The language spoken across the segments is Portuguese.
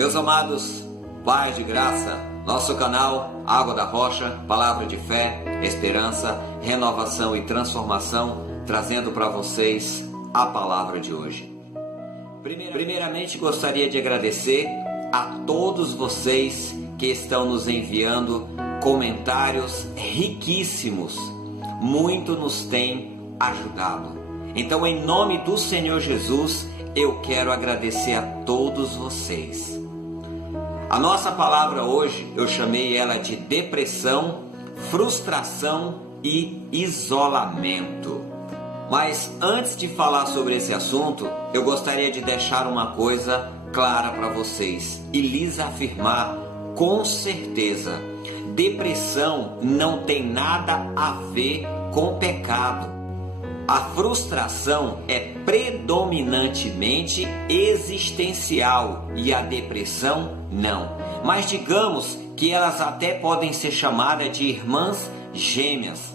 Meus amados, paz de graça, nosso canal Água da Rocha, palavra de fé, esperança, renovação e transformação, trazendo para vocês a palavra de hoje. Primeiramente, gostaria de agradecer a todos vocês que estão nos enviando comentários riquíssimos. Muito nos tem ajudado. Então, em nome do Senhor Jesus, eu quero agradecer a todos vocês. A nossa palavra hoje, eu chamei ela de depressão, frustração e isolamento. Mas antes de falar sobre esse assunto, eu gostaria de deixar uma coisa clara para vocês e lhes afirmar com certeza: depressão não tem nada a ver com pecado. A frustração é predominantemente existencial e a depressão não. Mas digamos que elas até podem ser chamadas de irmãs gêmeas.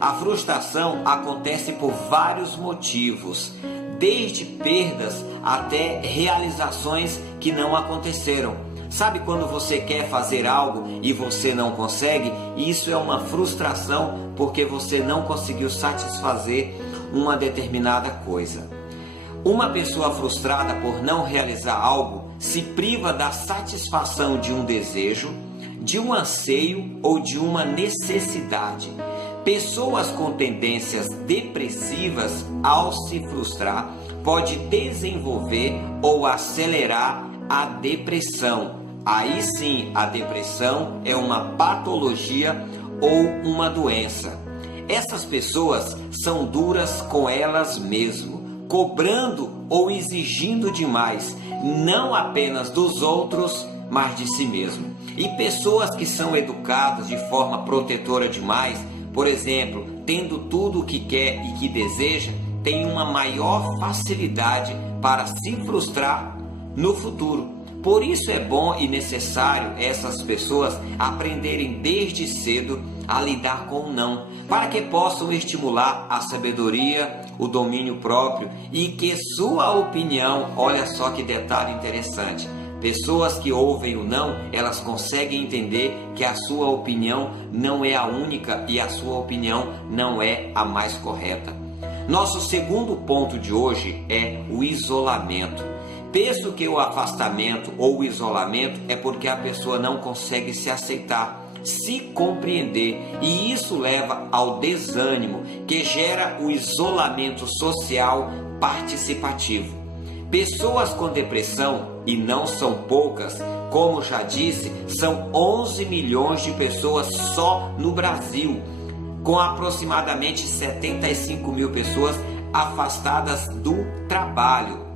A frustração acontece por vários motivos, desde perdas até realizações que não aconteceram. Sabe quando você quer fazer algo e você não consegue? Isso é uma frustração porque você não conseguiu satisfazer uma determinada coisa. Uma pessoa frustrada por não realizar algo se priva da satisfação de um desejo, de um anseio ou de uma necessidade. Pessoas com tendências depressivas, ao se frustrar, pode desenvolver ou acelerar a depressão. Aí sim, a depressão é uma patologia ou uma doença. Essas pessoas são duras com elas mesmas, cobrando ou exigindo demais, não apenas dos outros, mas de si mesmo. E pessoas que são educadas de forma protetora demais, por exemplo, tendo tudo o que quer e que deseja, têm uma maior facilidade para se frustrar no futuro. Por isso é bom e necessário essas pessoas aprenderem desde cedo a lidar com o não, para que possam estimular a sabedoria, o domínio próprio e que sua opinião, olha só que detalhe interessante, pessoas que ouvem o não, elas conseguem entender que a sua opinião não é a única e a sua opinião não é a mais correta. Nosso segundo ponto de hoje é o isolamento. Penso que o afastamento ou o isolamento é porque a pessoa não consegue se aceitar, se compreender, e isso leva ao desânimo, que gera o isolamento social participativo. Pessoas com depressão, e não são poucas, como já disse, são 11 milhões de pessoas só no Brasil, com aproximadamente 75 mil pessoas afastadas do trabalho.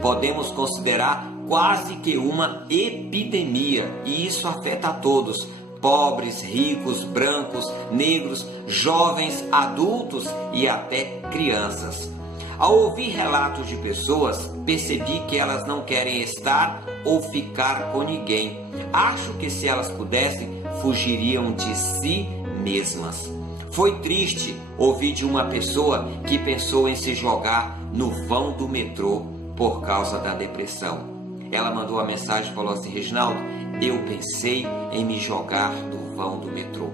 Podemos considerar quase que uma epidemia, e isso afeta a todos: pobres, ricos, brancos, negros, jovens, adultos e até crianças. Ao ouvir relatos de pessoas, percebi que elas não querem estar ou ficar com ninguém. Acho que se elas pudessem, fugiriam de si mesmas. Foi triste ouvir de uma pessoa que pensou em se jogar no vão do metrô por causa da depressão. Ela mandou a mensagem e falou assim: Reginaldo, eu pensei em me jogar do vão do metrô.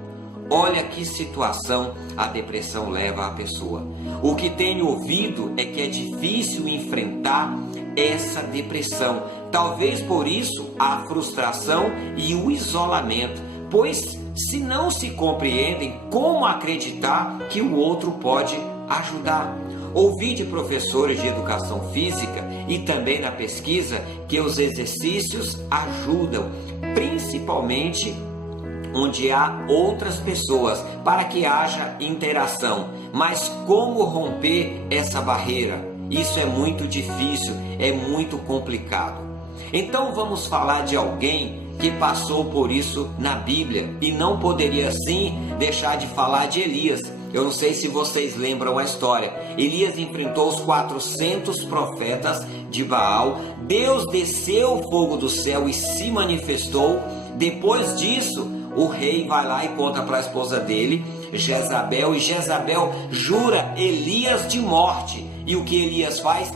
Olha que situação a depressão leva a pessoa. O que tenho ouvido é que é difícil enfrentar essa depressão. Talvez por isso a frustração e o isolamento, pois se não se compreendem, como acreditar que o outro pode ajudar? Ouvi de professores de educação física e também na pesquisa que os exercícios ajudam, principalmente onde há outras pessoas, para que haja interação. Mas como romper essa barreira? Isso é muito difícil, é muito complicado. Então vamos falar de alguém que passou por isso na Bíblia, e não poderia assim deixar de falar de Elias. Eu não sei se vocês lembram a história. Elias enfrentou os 400 profetas de Baal. Deus desceu o fogo do céu e se manifestou. Depois disso, o rei vai lá e conta para a esposa dele, Jezabel, e Jezabel jura Elias de morte. E o que Elias faz?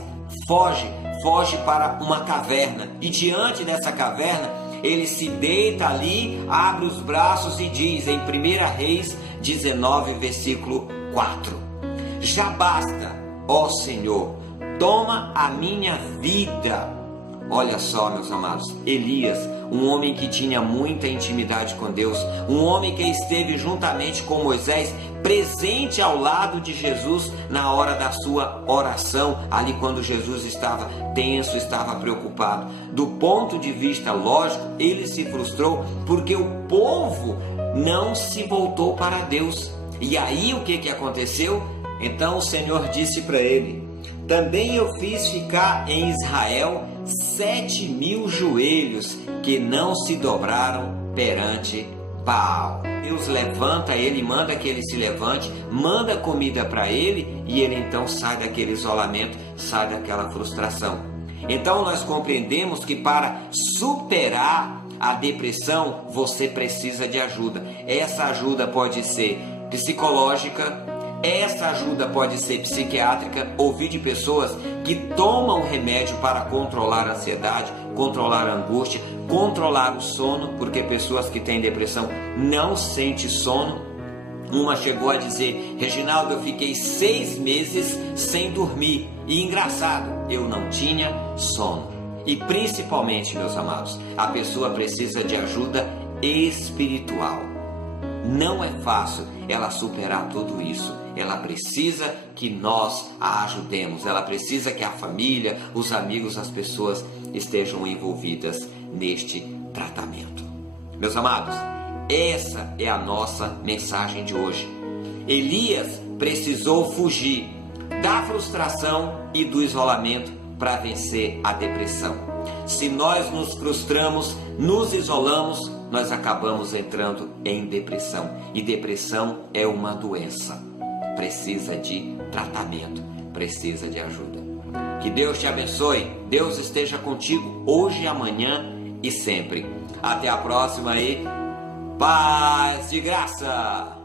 Foge foge para uma caverna. E diante dessa caverna, ele se deita ali, abre os braços e diz em 1 Reis 19, versículo 4: já basta, ó Senhor, toma a minha vida. Olha só, meus amados, Elias, um homem que tinha muita intimidade com Deus, um homem que esteve juntamente com Moisés, presente ao lado de Jesus na hora da sua oração, ali quando Jesus estava tenso, estava preocupado. Do ponto de vista lógico, ele se frustrou porque o povo não se voltou para Deus. E aí o que aconteceu? Então o Senhor disse para ele: também eu fiz ficar em Israel 7.000 joelhos que não se dobraram perante Baal. Deus levanta ele, manda que ele se levante, manda comida para ele e ele então sai daquele isolamento, sai daquela frustração. Então nós compreendemos que para superar a depressão você precisa de ajuda. Essa ajuda pode ser psicológica, essa ajuda pode ser psiquiátrica. Ouvi de pessoas que tomam remédio para controlar a ansiedade, controlar a angústia, controlar o sono, porque pessoas que têm depressão não sentem sono. Uma chegou a dizer: Reginaldo, eu fiquei 6 meses sem dormir e engraçado, eu não tinha sono. E principalmente, meus amados, a pessoa precisa de ajuda espiritual. Não é fácil ela superar tudo isso. Ela precisa que nós a ajudemos. Ela precisa que a família, os amigos, as pessoas estejam envolvidas neste tratamento. Meus amados, essa é a nossa mensagem de hoje. Elias precisou fugir da frustração e do isolamento para vencer a depressão. Se nós nos frustramos, nos isolamos, nós acabamos entrando em depressão. E depressão é uma doença. Precisa de tratamento, precisa de ajuda. Que Deus te abençoe, Deus esteja contigo hoje, amanhã e sempre. Até a próxima e paz de graça!